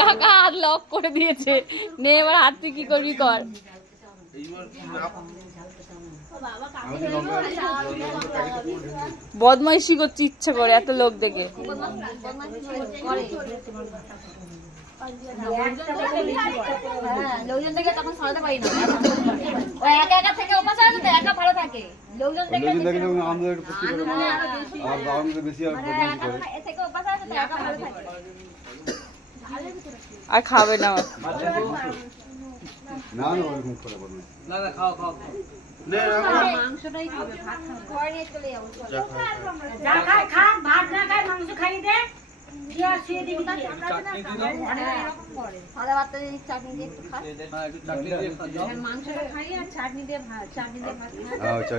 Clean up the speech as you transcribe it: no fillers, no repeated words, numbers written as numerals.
কাকা হাত লক করে দিয়েছে, নে এবার হাত তুই কি করবি কর। বদমাইশি করছি ইচ্ছে করে এত লোক দেখে। লোকজন দেখে তখন সরাতে পারি না, একা একা থেকে অভ্যাস আছে তো, একা ভালো থাকে। লোকজন দেখে আমাদের একটু পুষ্টি করে আর বাবা বেশি আর থেকে অভ্যাস আছে তো, একা ভালো থাকে। আর খাবে না না না ওরকম করে বলুন না না খাও খাও নে মাংসটাই খাবে, ভাত খাবে ঘরে নিয়ে চলে যাবো। যা খায় খা, ভাত না খায় মাংস খাইয়ে দে, কি আর সে দিবি না চাটনি দিন ঘরে এরকম করে সাদা ভাত দিয়ে চাটনি দিয়ে একটু খা, একটু চাটনি দিয়ে মাংসটা খাইয়ে আর চাটনি দিয়ে ভাত, চাটনি দিয়ে ভাত খা।